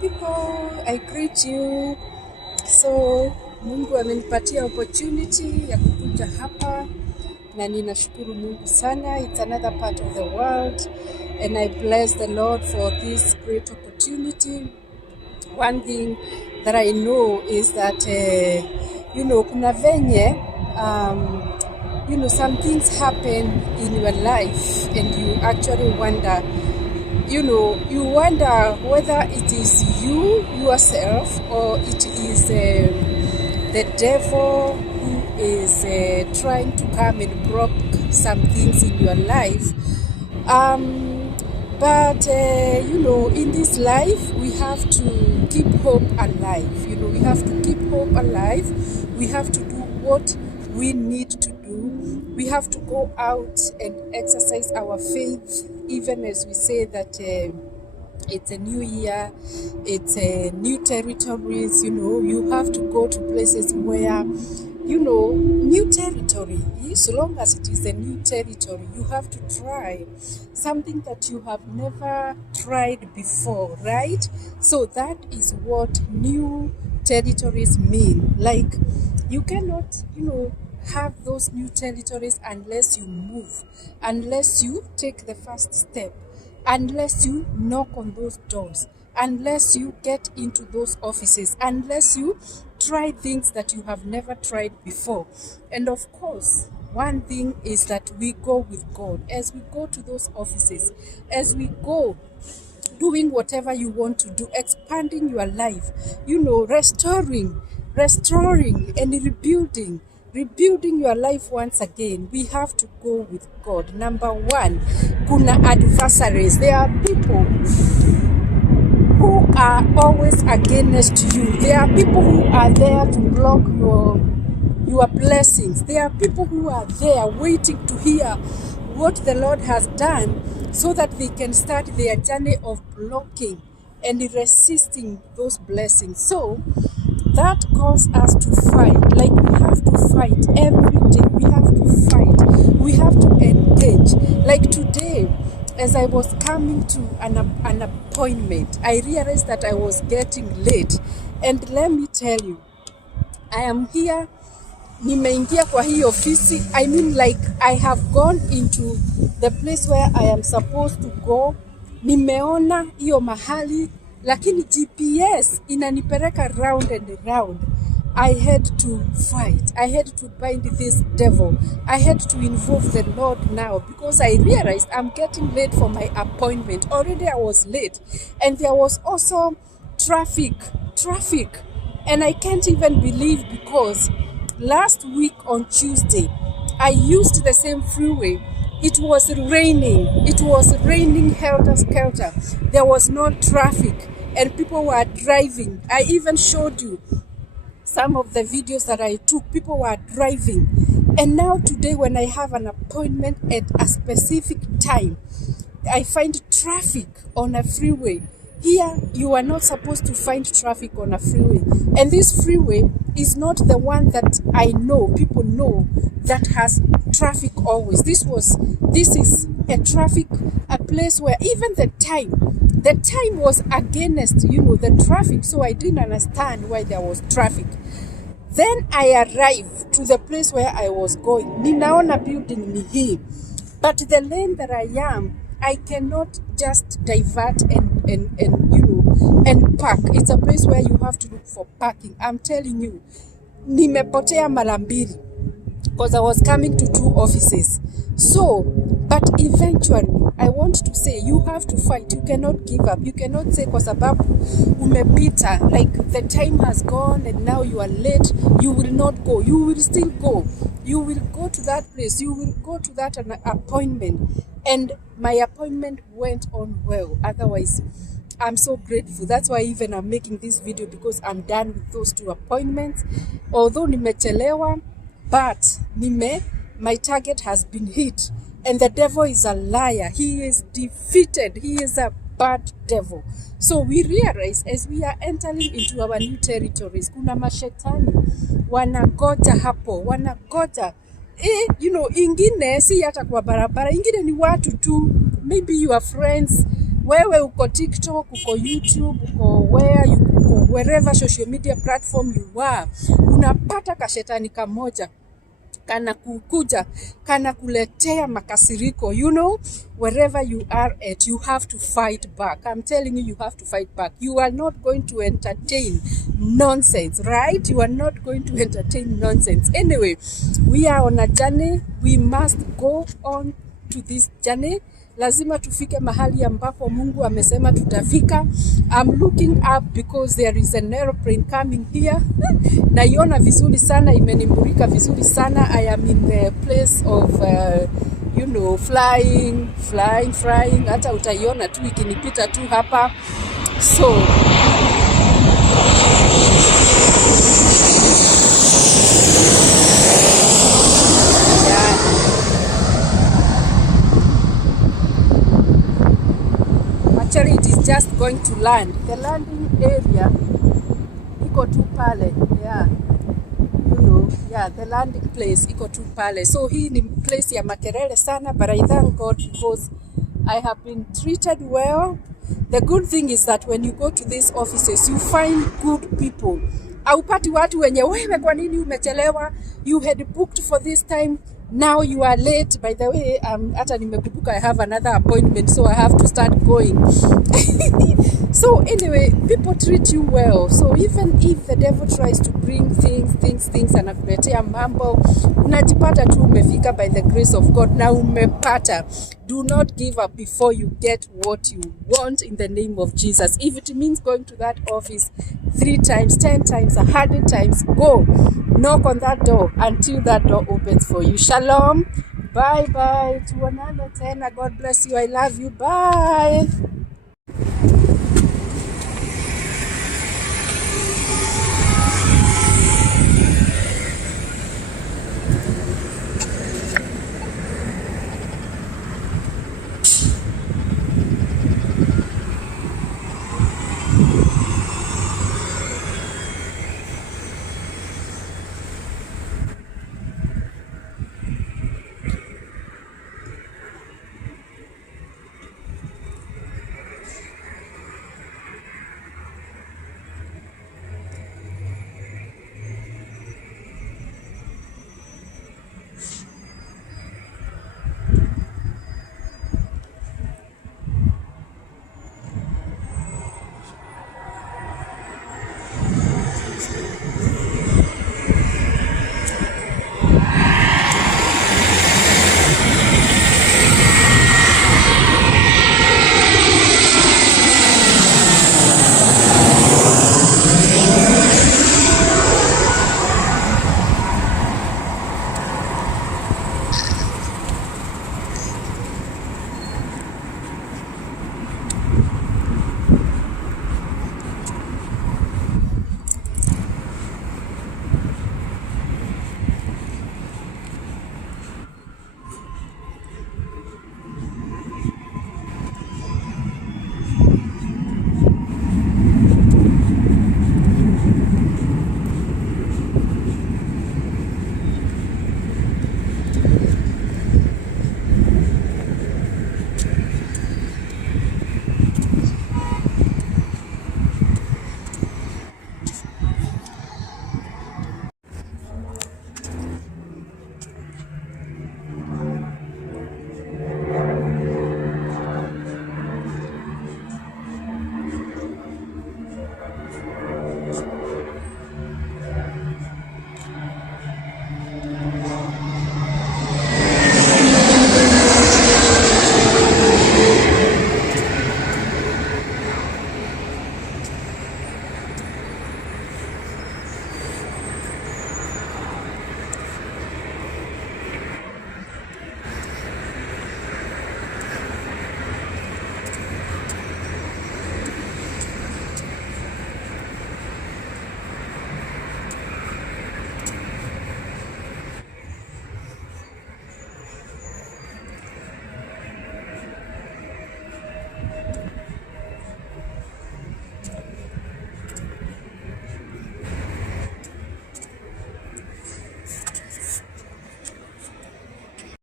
people, I greet you. So Mungu amenipatia opportunity ya kukuja hapa na ninashukuru Mungu sana. It's another part of the world and I bless the Lord for this great opportunity. One thing that I know is that kuna venye some things happen in your life and you actually wonder, you wonder whether it is you yourself or it is the devil who is trying to come and broke some things in your life. But in this life, we have to keep hope alive. We have to keep hope alive. We have to do what we need to do. We have to go out and exercise our faith, even as we say that it's a new year, it's a new territories. You have to go to places where, new territory. So long as it is a new territory, you have to try something that you have never tried before, right? So that is what new territories mean. Like, you cannot, have those new territories unless you move, unless you take the first step, unless you knock on those doors, unless you get into those offices, unless you try things that you have never tried before. And of course, one thing is that we go with God. As we go to those offices, as we go doing whatever you want to do, expanding your life, restoring and rebuilding your life once again, we have to go with God. Number one, kuna adversaries. There are people who are always against you. There are people who are there to block your blessings. There are people who are there waiting to hear what the Lord has done so that they can start their journey of blocking and resisting those blessings. So that calls us to fight. Like, we have to fight every day. We have to fight. We have to engage. Like today, as I was coming to an appointment, I realized that I was getting late. And let me tell you, I am here, nimeingia kwa hii ofisi. I mean, like, I have gone into the place where I am supposed to go. Nimeona hiyo mahali, lakini GPS inanipeleka round and round. I had to fight. I had to bind this devil. I had to involve the Lord now because I realized I'm getting late for my appointment. Already I was late. And there was also traffic. And I can't even believe because last week on Tuesday, I used the same freeway. It was raining helter-skelter. There was no traffic and people were driving. I even showed you some of the videos that I took. People were driving. And now today, when I have an appointment at a specific time, I find traffic on a freeway. Here, you are not supposed to find traffic on a freeway. And this freeway is not the one that I know, people know, that has traffic always. This is a place where even the time was against, the traffic. So I didn't understand why there was traffic. Then I arrived to the place where I was going. Ninaona building ni hii. But the lane that I am, I cannot just divert and park. It's a place where you have to look for parking. I'm telling you, nimepotea mara mbili because I was coming to two offices. So, but eventually, I want to say, you have to fight. You cannot give up. You cannot say, kwa sababu umepita, like the time has gone and now you are late. You will not go. You will still go. You will go to that place. You will go to that appointment. And my appointment went on well. Otherwise, I'm so grateful. That's why even I'm making this video, because I'm done with those two appointments. Although nimechelewa, but my target has been hit. And the devil is a liar. He is defeated. He is a bad devil. So we realize as we are entering into our new territories, kuna mashetani wanagoja hapo, wanagoja. Ingine si hata kwa barabara, ingine ni watu tu, maybe your friends, wewe uko TikTok, uko YouTube, uko where you go, wherever social media platform you are, unapata kashetani kamoja kana kukuja, kana kuletea makasiriko. You know, wherever you are at, you have to fight back. I'm telling you, you have to fight back. You are not going to entertain nonsense, right? You are not going to entertain nonsense. Anyway, we are on a journey. We must go on to this journey. Lazima tufike mahali ambapo Mungu amesema tutafika. I'm looking up because there is an aeroplane coming here. Naiona vizuri sana, imenimulika vizuri sana. I am in the place of you know, flying. Hata utaiona tu ikinipita tu hapa. So actually it is just going to land. The landing area iko tu pale. Yeah. You know, yeah, the landing place iko tu pale. So hii ni place ya makelele sana, but I thank God because I have been treated well. The good thing is that when you go to these offices, you find good people. Haupati watu wenye wewe kwa nini umechelewa? You had booked for this time. Now you are late. By the way, hata nimekumbuka I have another appointment, so I have to start going. So anyway, people treat you well. So even if the devil tries to bring things anakuletea mambo, unajipata tu umefika by the grace of God na umepata. Do not give up before you get what you want in the name of Jesus. If it means going to that office 3 times, 10 times, 100 times, go. Knock on that door until that door opens for you. Shalom. Bye. Tuonane tena. God bless you. I love you. Bye.